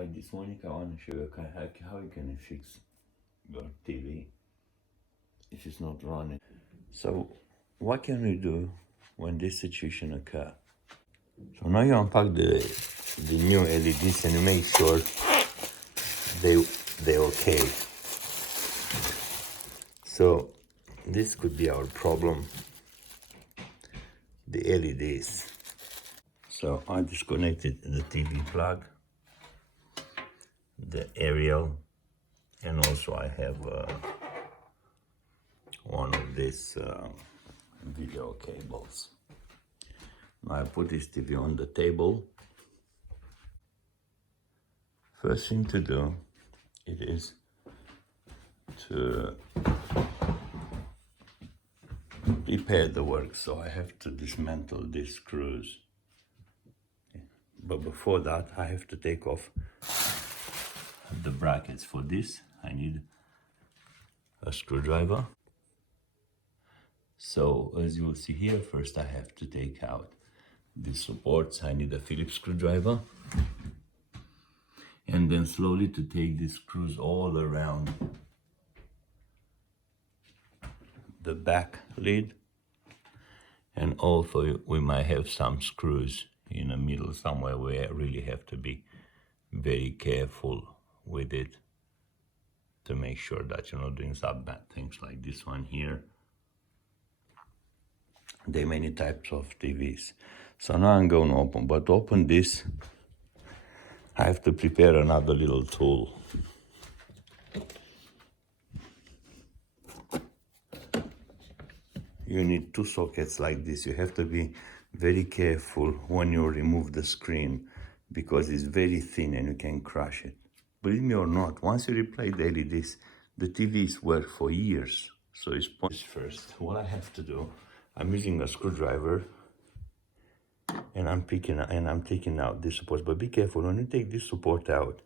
Hi, this Monica. I want to show you how you can fix your TV if it's not running. So, what can we do when this situation occurs? So now you unpack the new LEDs and you make sure they're okay. So this could be our problem, the LEDs. So I disconnected the TV plug, the aerial, and also I have one of these video cables. Now I put this TV on the table. First thing to do, it is to repair the work. So I have to dismantle these screws. But before that, I have to take off the brackets. For this, I need a screwdriver. So as you will see here, first I have to take out the supports. I need a Phillips screwdriver. And then slowly to take these screws all around the back lid. And also we might have some screws in the middle somewhere where I really have to be very careful with it to make sure that you're not doing some bad things like this one here. There are many types of TVs. So now I'm going to open, but to open this, I have to prepare another little tool. You need two sockets like this. You have to be very careful when you remove the screen because it's very thin and you can crush it. Believe me or not, once you replace the LEDs, the TVs work for years. So it's first. What I have to do, I'm using a screwdriver and I'm taking out this support. But be careful, when you take this support out,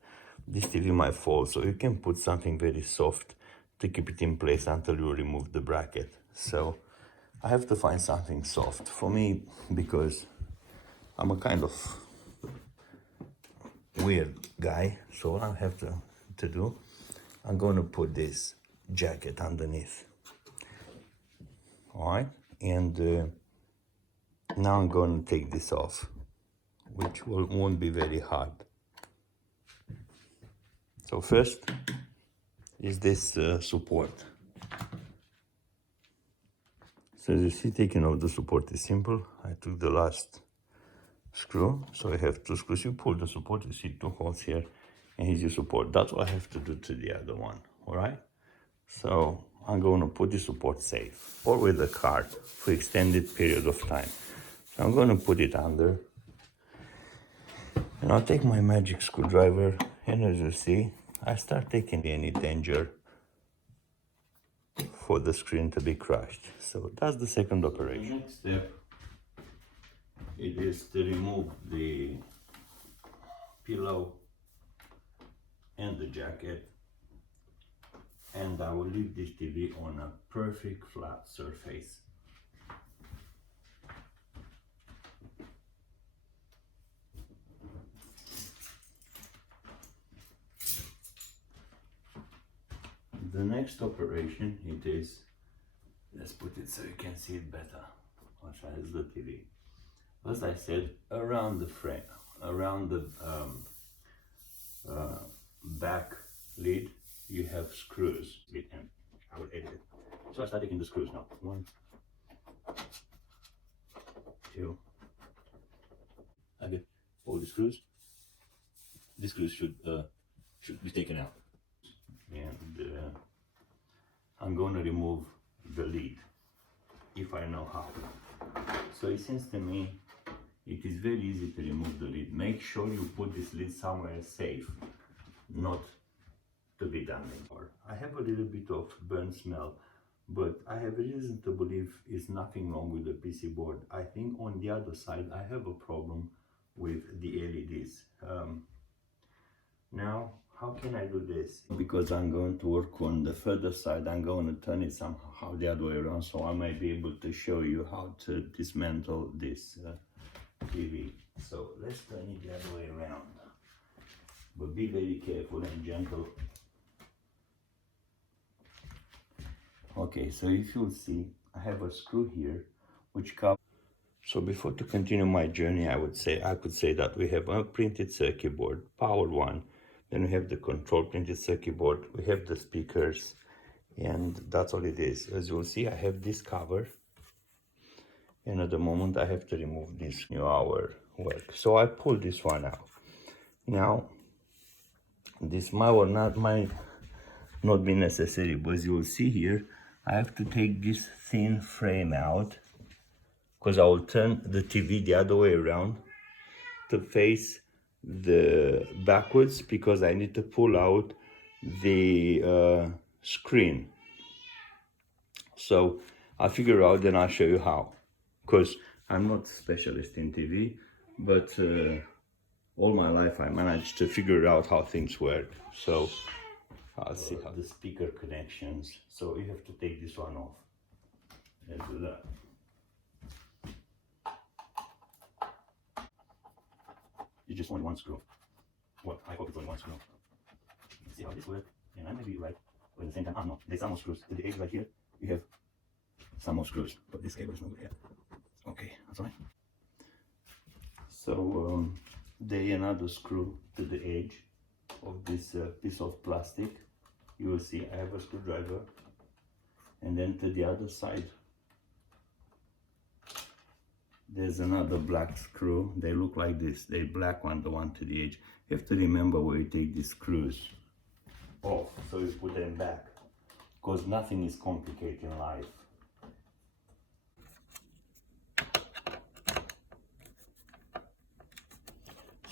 this TV might fall. So you can put something very soft to keep it in place until you remove the bracket. So I have to find something soft for me because I'm a kind of weird guy. So what I have to do, I'm going to put this jacket underneath. All right, and now I'm going to take this off, which won't be very hard. So first is this support. So as you see, taking off the support is simple. I took the last screw, so I have two screws. You pull the support, you see two holes here, and here's your support. That's what I have to do to the other one, all right? So I'm going to put the support safe or with a card for extended period of time. So I'm going to put it under, and I'll take my magic screwdriver, and as you see, I start taking any danger for the screen to be crushed. So that's the second operation. The next step, it is to remove the pillow and the jacket, and I will leave this TV on a perfect flat surface. The next operation, it is, let's put it so you can see it better. What size is the TV? As I said, around the frame, around the back lid, you have screws. And I will edit it. So I start taking the screws now. 1, 2. I get all the screws. The screws should be taken out. And I'm going to remove the lid if I know how. So it seems to me it is very easy to remove the lid. Make sure you put this lid somewhere safe, not to be damaged. I have a little bit of burn smell, but I have reason to believe it's nothing wrong with the PC board. I think on the other side I have a problem with the LEDs. Now, how can I do this? Because I'm going to work on the further side, I'm going to turn it somehow the other way around, so I might be able to show you how to dismantle this TV. So let's turn it the other way around. but be very careful and gentle. Okay, so if you'll see, I have a screw here which covers. So before to continue my journey, I could say that we have a printed circuit board, powered one. Then we have the control printed circuit board. We have the speakers, and that's all it is. As you'll see, I have this cover, and at the moment I have to remove this new hour work. So I pull this one out. Now, this might or might not be necessary, but as you will see here, I have to take this thin frame out because I will turn the TV the other way around to face the backwards, because I need to pull out the screen. So I'll figure out, then I'll show you how, because I'm not a specialist in TV, but all my life I managed to figure out how things work. So I'll see how the speaker connections. So you have to take this one off. Let's do that. It's just only one screw. Well, I hope it's only one screw. See how this works? And I may be right, but at the same time, no, there's some more screws. To the edge right here, you have some more screws, but this cable is not good yet. Okay, that's all right. So there's another screw to the edge of this piece of plastic. You will see I have a screwdriver, and then to the other side there's another black screw. They look like this. They black one, the one to the edge. You have to remember where you take these screws off, so you put them back, because nothing is complicated in life.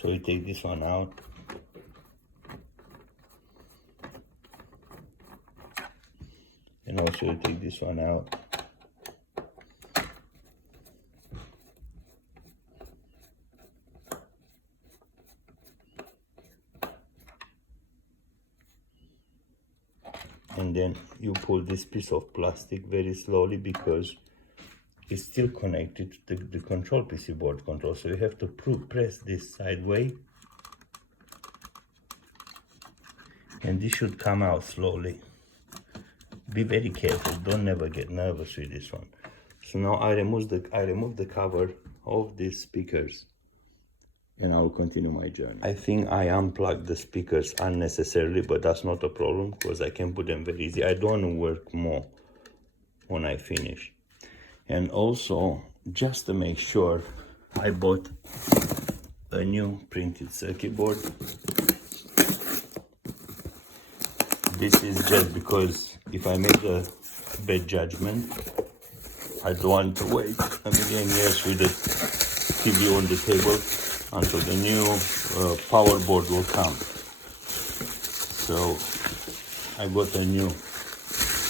So you take this one out, and also you take this one out. And then you pull this piece of plastic very slowly, because it's still connected to the control PC board control. So you have to press this sideways, and this should come out slowly. Be very careful, don't never get nervous with this one. So now I remove the cover of these speakers, and I will continue my journey. I think I unplugged the speakers unnecessarily, but that's not a problem, because I can put them very easy. I don't want to work more when I finish. And also, just to make sure, I bought a new printed circuit board. This is just because if I make a bad judgment, I don't want to wait a million years with the TV on the table until the new power board will come. So I got a new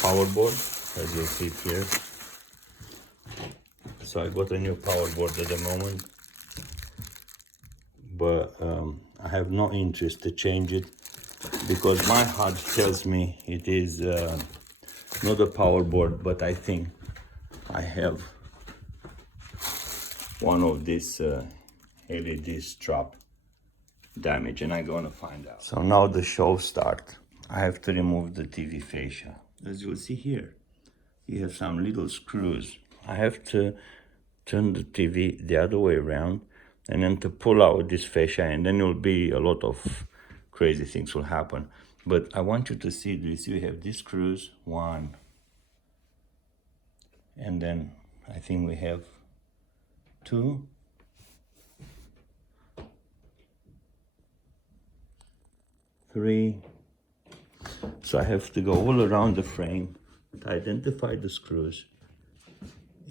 power board, as you see here. So I got a new power board at the moment, but I have no interest to change it, because my heart tells me it is not a power board, but I think I have one of these LED strap damage, and I'm gonna find out. So now the show starts. I have to remove the TV fascia. As you'll see here, you have some little screws. I have to turn the TV the other way around, and then to pull out this fascia, and then will be a lot of crazy things will happen. But I want you to see this. You have these screws, one, and then I think we have two, three. So I have to go all around the frame to identify the screws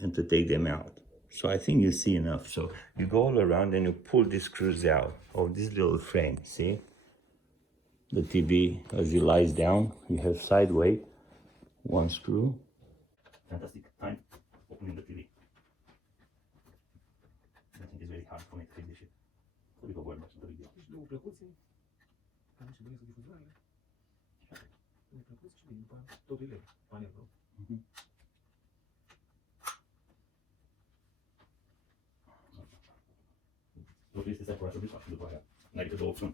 and to take them out. So I think you see enough. So you go all around and you pull these screws out of this little frame. See? The TV, as it lies down, you have sideways one screw. Fantastic time opening the TV. I think it's very hard for me to take this shit. So we go forward, that's not a big deal. Då finns det separat, så blir det svart, då bara jag lägger det då också.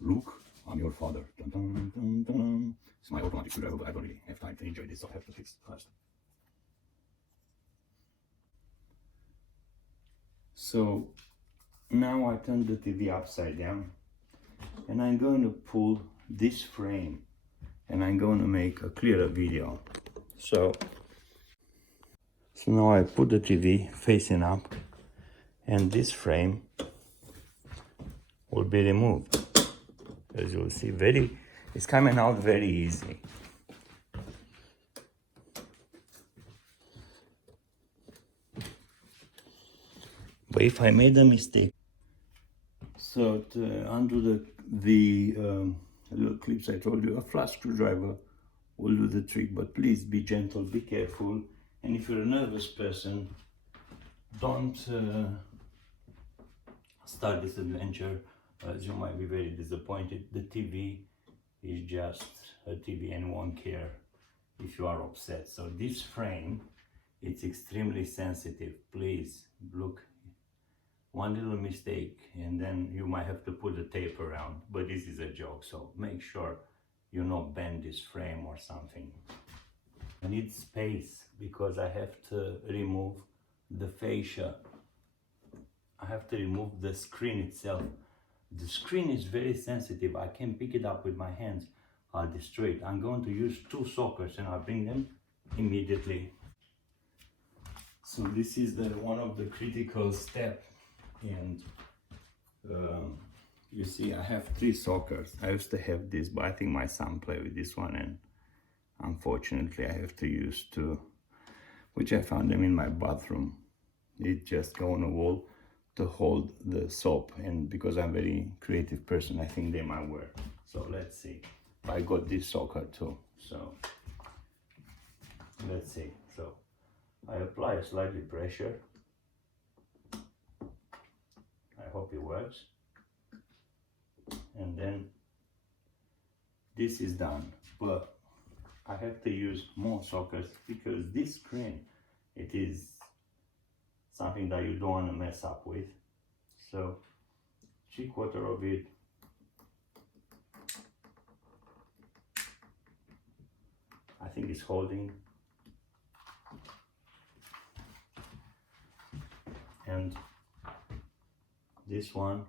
Luke, I'm your father. Dun, dun, dun, dun, dun. It's my automatic screwdriver, but I don't really have time to enjoy this, so I have to fix it first. So now I turn the TV upside down and I'm going to pull this frame and I'm going to make a clearer video. So now I put the TV facing up and this frame will be removed. As you'll see, it's coming out very easy. But if I made a mistake, so to undo the little clips I told you, a flat screwdriver will do the trick. But please be gentle, be careful, and if you're a nervous person, don't start this adventure, as you might be very disappointed. The TV is just a TV and won't care if you are upset. So this frame, it's extremely sensitive. Please look, one little mistake and then you might have to put the tape around, but this is a joke, so make sure you not bend this frame or something. I need space because I have to remove the fascia. I have to remove the screen itself. The screen is very sensitive. I can pick it up with my hands. I'll destroy it. I'm going to use 2 sockets and I'll bring them immediately. So this is one of the critical steps, and you see I have 3 sockets. I used to have this, but I think my son played with this one and unfortunately I have to use 2, which I found them in my bathroom. It just go on a wall to hold the soap, and because I'm a very creative person, I think they might work. So let's see. I got this socket too, so let's see. So I apply a slightly pressure. I hope it works. And then this is done, but I have to use more sockets because this screen, it is something that you don't want to mess up with. So 3/4 of it. I think it's holding. And this one,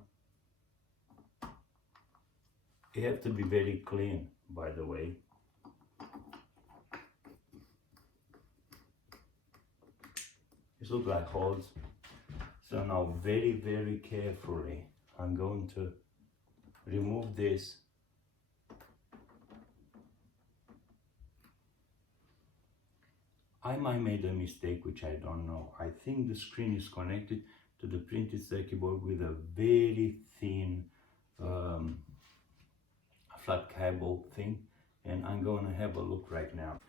you have to be very clean, by the way. This looks like holes. So now very, very carefully, I'm going to remove this. I might made a mistake, which I don't know. I think the screen is connected to the printed circuit board with a very thin flat cable thing, and I'm going to have a look right now.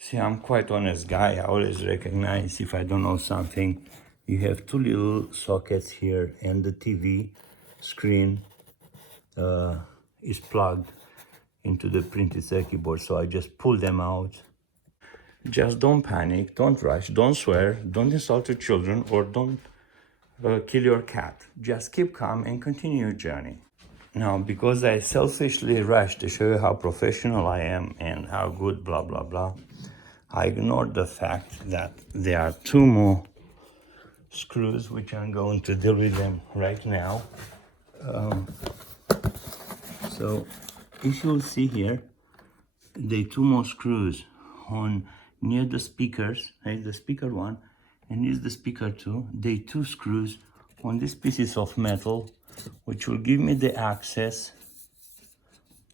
See, I'm quite honest guy. I always recognize if I don't know something. You have 2 little sockets here, and the TV screen is plugged into the printed circuit board, so I just pull them out. Just don't panic, don't rush, don't swear, don't insult your children, or don't kill your cat. Just keep calm and continue your journey. Now, because I selfishly rushed to show you how professional I am and how good blah blah blah, I ignored the fact that there are 2 more screws, which I'm going to deal with them right now. So if you'll see here, there are 2 more screws on near the speakers. Here's the speaker 1 and here's the speaker 2. There are 2 screws on these pieces of metal, which will give me the access.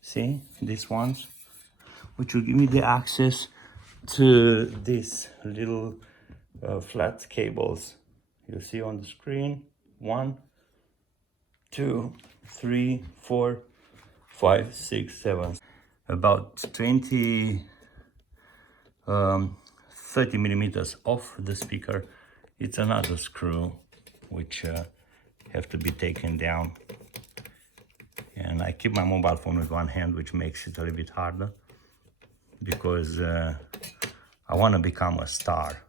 See, these ones, which will give me the access to these little flat cables. You see on the screen, 1, 2, 3, 4, 5, 6, 7. About 30 millimeters off the speaker. It's another screw which have to be taken down. And I keep my mobile phone with one hand, which makes it a little bit harder because I want to become a star.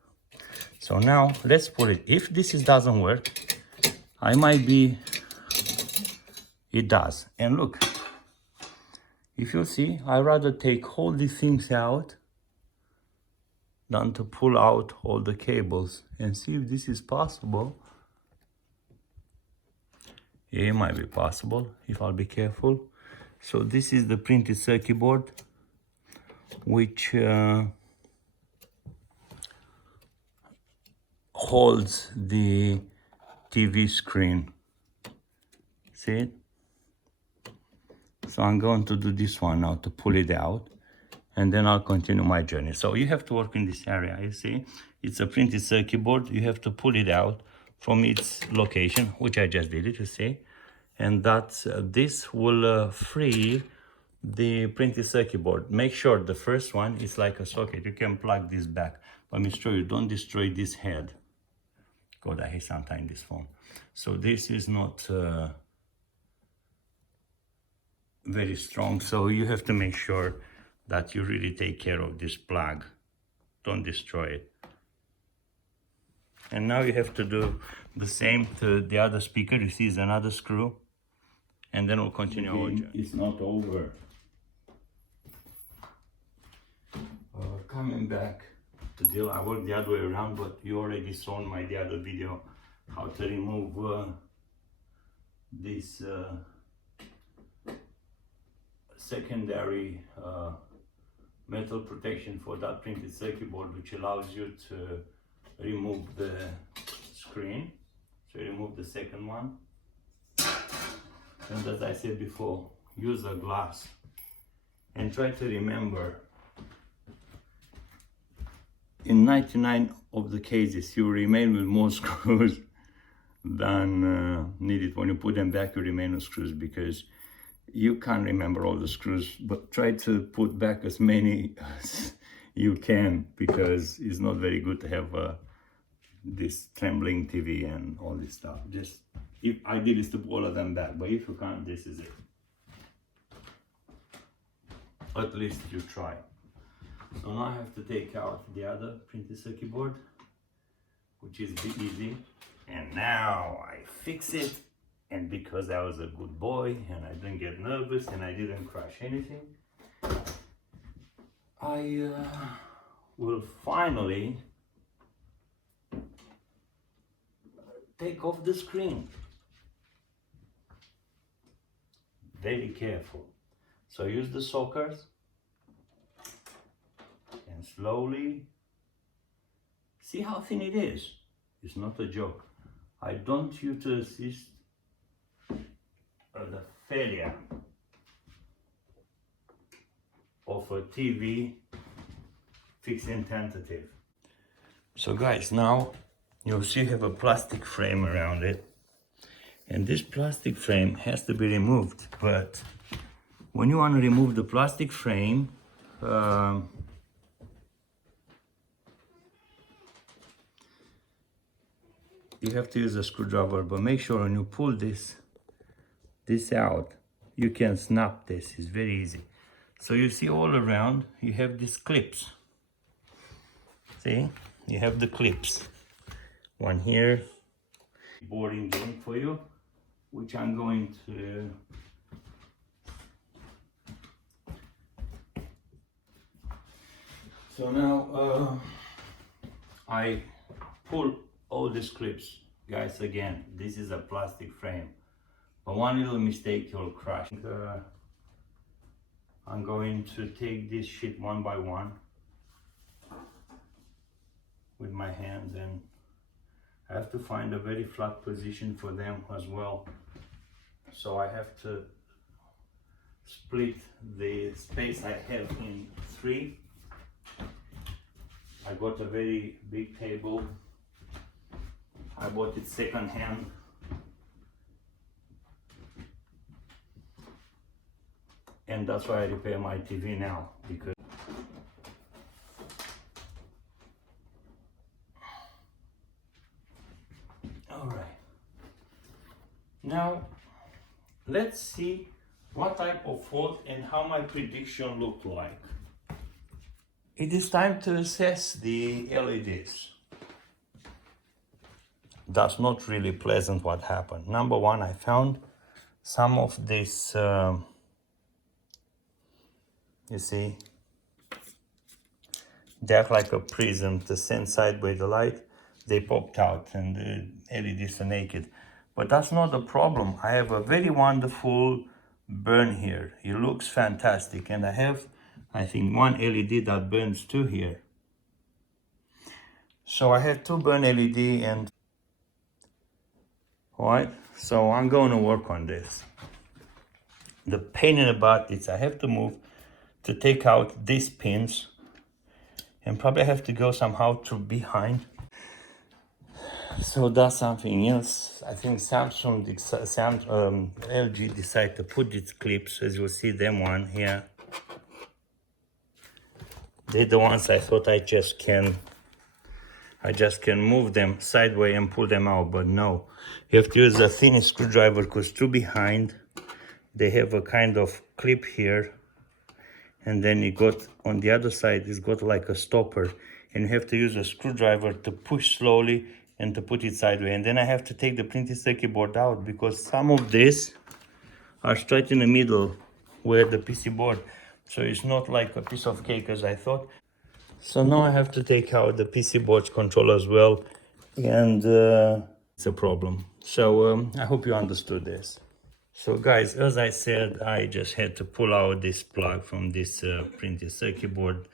So now let's put it. If this doesn't work, I might be, it does. And look, If you see, I rather take all these things out than to pull out all the cables and see if this is possible. Yeah, it might be possible if I'll be careful. So this is the printed circuit board, which holds the TV screen. See it? So I'm going to do this one now to pull it out, and then I'll continue my journey. So you have to work in this area. You see, it's a printed circuit board. You have to pull it out from its location, which I just did it, you see. And that's this will free the printed circuit board. Make sure the first one is like a socket. You can plug this back, but make sure you don't destroy this head. God, I hate sometimes this phone. So this is not very strong, so you have to make sure that you really take care of this plug. Don't destroy it. And now you have to do the same to the other speaker. You see, is another screw, and then we'll continue our journey. It's not over. Coming back to deal, I worked the other way around, but you already saw in the other video how to remove this secondary metal protection for that printed circuit board, which allows you to remove the screen. So remove the second one, and as I said before, use a glass and try to remember, in 99 of the cases you remain with more screws than needed. When you put them back, you remain with screws, because you can't remember all the screws, but try to put back as many as you can, because it's not very good to have this trembling TV and all this stuff. Just, if ideal is to put all of them back, but if you can't, this is it. At least you try. So now I have to take out the other printed circuit board, which is a bit easy. And now I fix it. And because I was a good boy and I didn't get nervous and I didn't crush anything, I will finally take off the screen. Very careful. So use the sockers and slowly see how thin it is. It's not a joke. I don't use to assist the failure of a TV fixing tentative. So guys, now you'll see you have a plastic frame around it, and this plastic frame has to be removed. But when you want to remove the plastic frame, you have to use a screwdriver, but make sure when you pull this out, you can snap this. It's very easy. So you see all around you have these clips. See, you have the clips, one here, boring game for you, which I'm going to so now I pull all these clips. Guys, again, this is a plastic frame, but one little mistake you'll crush. I'm going to take this shit one by one with my hands, and I have to find a very flat position for them as well. So I have to split the space I have in three. I got a very big table. I bought it second hand. And that's why I repair my TV now, because all right. Now let's see what type of fault and how my prediction looked like. It is time to assess the LEDs. That's not really pleasant what happened. Number one, I found some of this You see? They act like a prism to send sideways the light. They popped out and the LEDs are naked. But that's not the problem. I have a very wonderful burn here. It looks fantastic. And I have, I think, one LED that burns too here. So I have two burn LED and, all right, so I'm going to work on this. The pain in the butt is I have to move to take out these pins and probably have to go somehow to behind. So that's something else. I think LG decided to put these clips, as you see them one here. They're the ones I thought I just can move them sideways and pull them out, but no. You have to use a thin screwdriver because through behind they have a kind of clip here, and then you got on the other side it's got like a stopper, and you have to use a screwdriver to push slowly and to put it sideways. And then I have to take the printed circuit board out because some of this are straight in the middle where the PC board, so it's not like a piece of cake as I thought. So now I have to take out the PC board's controller as well, and it's a problem. So I hope you understood this. So guys, as I said, I just had to pull out this plug from this printed circuit board.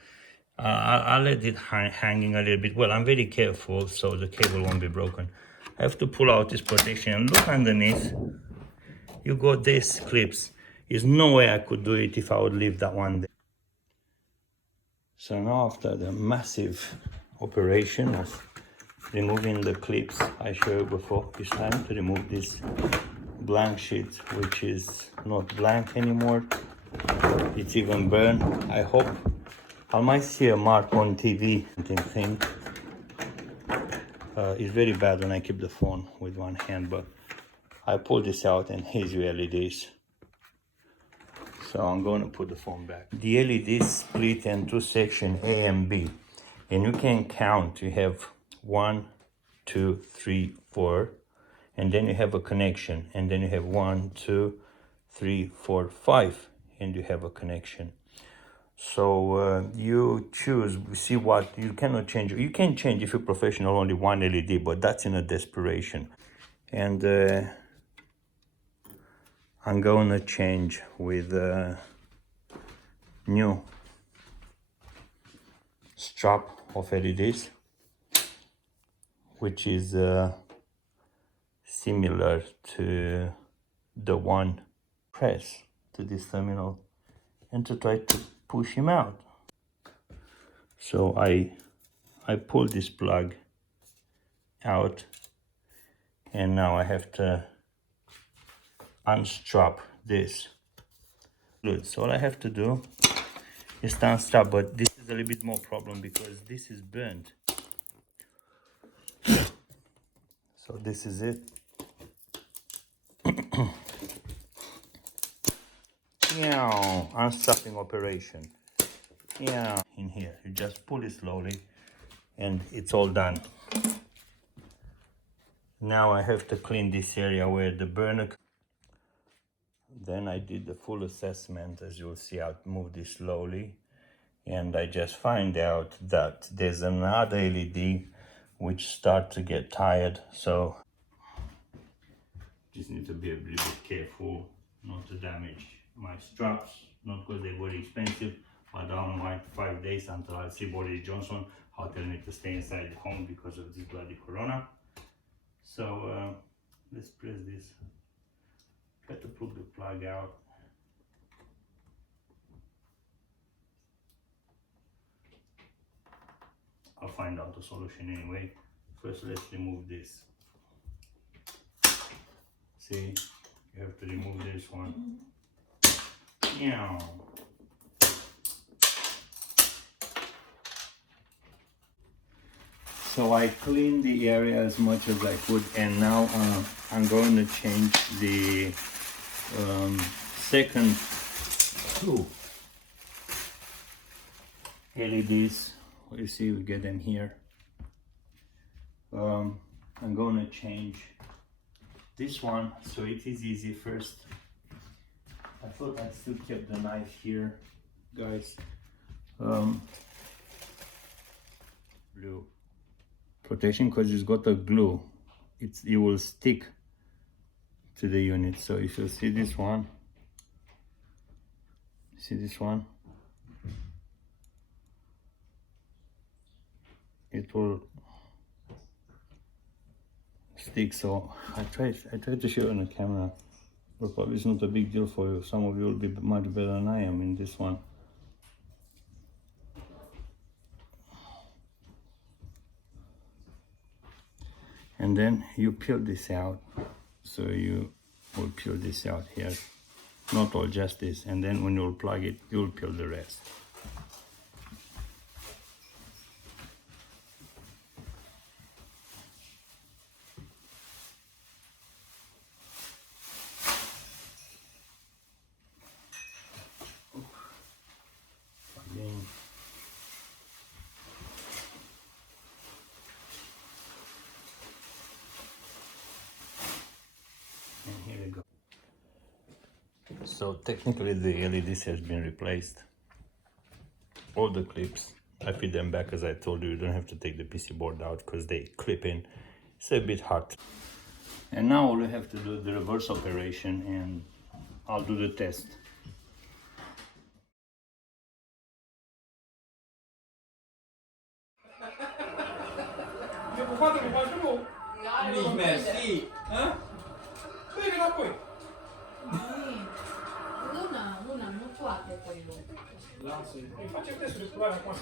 I let it hanging a little bit. Well, I'm very careful so the cable won't be broken. I have to pull out this protection and look underneath. You got these clips. There's no way I could do it if I would leave that one there. So now after the massive operation of removing the clips I showed you before, it's time to remove this blank sheet, which is not blank anymore. It's even burned. I hope I might see a mark on TV thing. It's very bad when I keep the phone with one hand, but I pull this out and here's your LEDs. So I'm going to put the phone back. The LEDs split into section A and B, and you can count. You have 1, 2, 3, 4, and then you have a connection, and then you have 1, 2, 3, 4, 5, and you have a connection. So you choose, see what you cannot change. You can change if you're professional only one LED, but that's in a desperation. And I'm going to change with new strap of LEDs, which is similar to the one press to this terminal, and to try to push him out. So I pull this plug out, and now I have to unstrap this. Good. So all I have to do is to unstrap, but this is a little bit more problem because this is burnt. So this is it. Yeah, unstrapping operation. Yeah, in here you just pull it slowly and it's all done. Now I have to clean this area where the burner. Then I did the full assessment. As you'll see, I'll move this slowly, and I just find out that there's another LED which start to get tired. So just need to be a little bit careful not to damage my straps, not because they're very expensive, but I don't want 5 days until I see Boris Johnson how tell me to stay inside the home because of this bloody corona. So let's press this. Got to pull the plug out. I'll find out the solution anyway. First, let's remove this. See, you have to remove this one. Yeah. So I cleaned the area as much as I could, and now I'm going to change the second two LEDs. You see, we get them here. I'm going to change this one, so it is easy. First, I thought I still kept the knife here, guys. Blue protection because it's got a glue. It will stick to the unit. So if you see this one, it will stick. So I tried to show on the camera, but probably it's not a big deal for you. Some of you will be much better than I am in this one. And then you peel this out. So you will peel this out here, not all, just this, and then when you'll plug it, you'll peel the rest. Again. And here we go. So technically the LEDs has been replaced. All the clips, I put them back as I told you. You don't have to take the PC board out because they clip in. It's a bit hard. And now all we have to do the reverse operation and I'll do the test. Nicht mehr sie. Una non può quello. Là, sì. Infatti adesso devo provare a qua